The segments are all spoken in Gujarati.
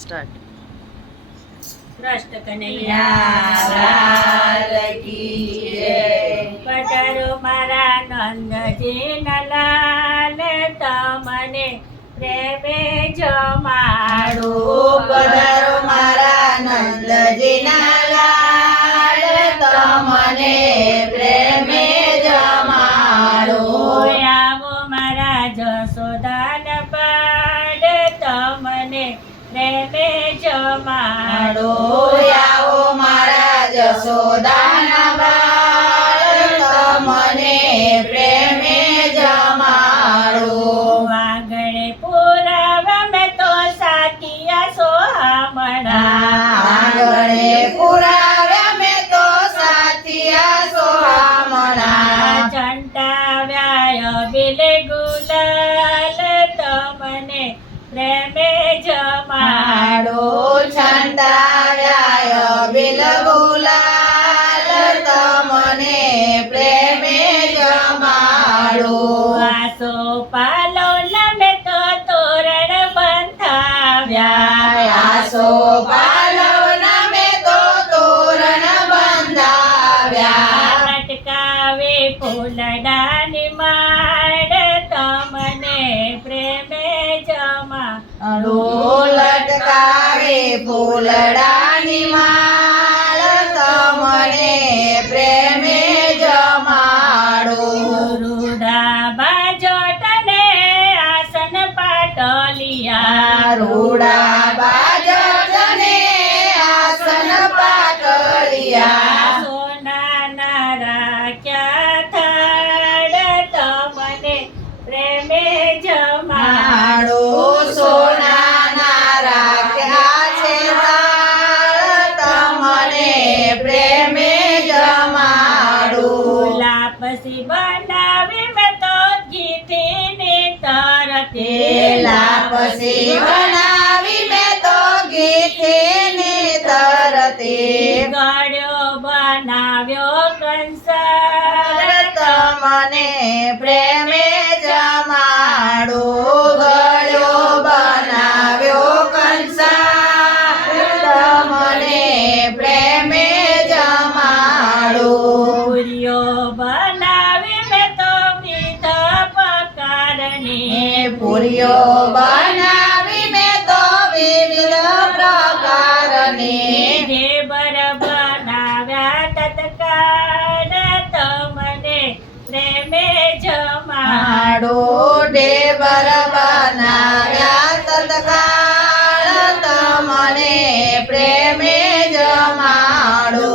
સ્ટાર્ટ. કૃષ્ણ કનૈયા લાલ કી જય. પધારો મારા નંદજી લાલ, તમને પ્રેમે જમાડો. પધારો મારા નંદજી લાલ, તમને પ્રેમે જમાડો. આવો મારા જશોદાન બાળ, તમને પ્રેમે જમાડો. આવો મારા જશોદાના બાળ, તમને પ્રેમે જમાડો. આગળ પુરાવા મેં તો સાકિયા સોહામણા. આંગણે પુરાવ્યા મેં તો સાથિયા સોહામણા. ચંટાવ્યા બિલે ગુલાલ, તમને પ્રેમે જમાડો. છંદાવ્યા બિલ ગુલાલ, તમને પ્રેમે જમાડો. આસો પાલો નમે તો તોરણ બંધાવ્યા. આસો પાલવના મેં તો તોરણ બંધાવ્યા. લટકાવે ફૂલડાની માળ, તમને પ્રેમે જમાડો. લટકાવે ફૂલડાની માળ, તમને પ્રેમે જમાડો. રૂડા બાજોટને આસન પાટલિયા. રૂડા બાજટને આસન પાટલિયા. સોનાના રાખ્યા થાળ, તમને પ્રેમે જમાડો. સોનાના રાખ્યા છે થાળ, તમને પ્રેમે જમાડો. લાપસી બનાવી મેં તો ઘીથી તરતે. લાપસી બનાવી મેં તો ઘીથી તરતે. ગળ્યો બનાવ્યો કંસાર, તમને પ્રેમે જમાડો. ગળ્યો બનાવ્યો કંસાર, તમને પ્રેમે જમાડો. પૂરીઓ બનાવી મેં તો વિધ પ્રકારની. પૂરીઓ બનાવી મેં તો વિવિધ પ્રકારની. ઢેબર બનાવ્યા તત્કાળ, તમને પ્રેમે જમાડો. ઢેબર બનાવ્યા તત્કાળ, તમને પ્રેમે જમાડો.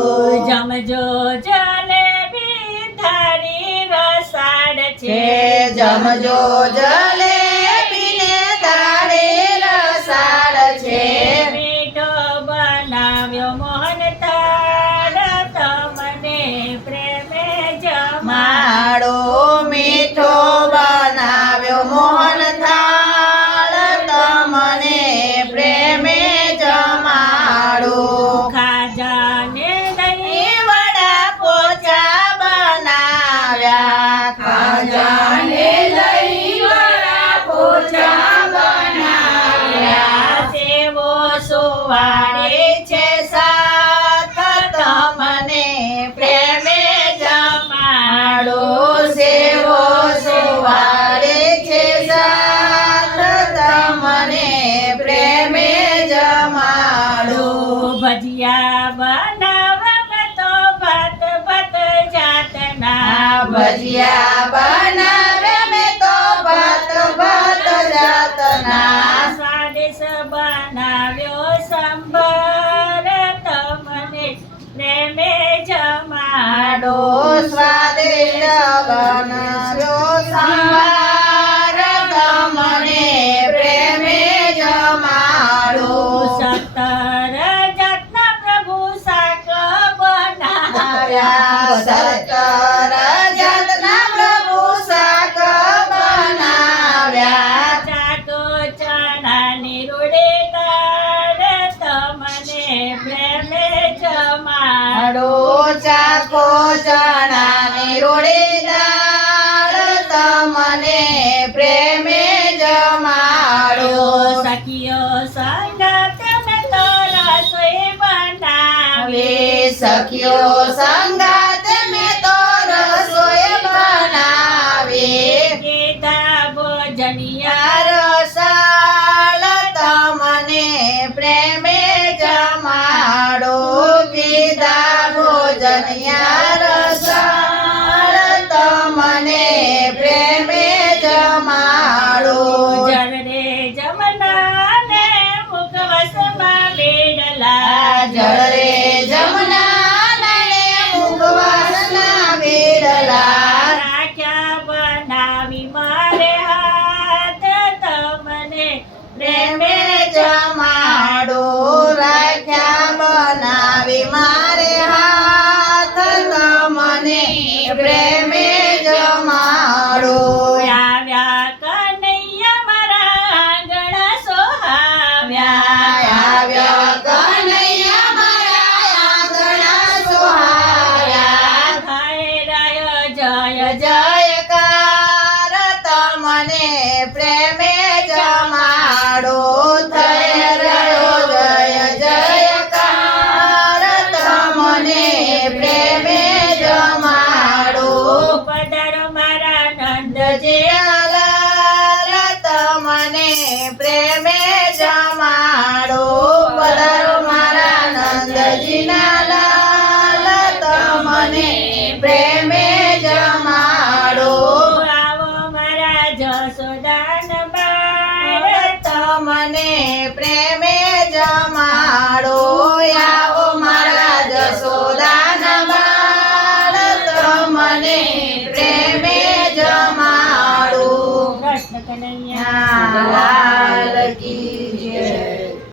જમજો જલેબી થાળી રસાડ છે. જમજો જલેબીને તારે રસાડ છે. મીઠો બનાવ્યો મોહન થાળ, તમને પ્રેમે જમાડો. માડો મીઠો બનાવ્યો મોહન થાળ, તમને પ્રેમે જમાડો. ખાજાને દહીં વડા પોચા બનાવ્યા. ખાજાને લઈ વડા પોચા બનાવ્યા. સેવો સુવાડે છે સાથ, તમને પ્રેમે જમાડો. સેવો સુવાડે છે સાથ, તમને પ્રેમે જમાડો. ભજીયા બનાવવા મેં તો ભાત ભાત જાતના. ભજીયા બનાવ્યા મેં તો ભાત ભાત જાતના. સ્વાદિષ્ટ બનાવ્યો સંભાર, તમને પ્રેમે જમાડો. સ્વાદિષ્ટ બનાવ્યો સંભાર, તમને પ્રેમે જમાડો. 17 જાતના પ્રભુ શાક બનાવ્યા. 17 જાતના પ્રભુ શાક બનાવ્યા. ચાટો ચણાની રોડી દાળ, તમને પ્રેમે જમાડો. ચાખો ચણાની રોડી દાળ, તમને સખીઓ સંગા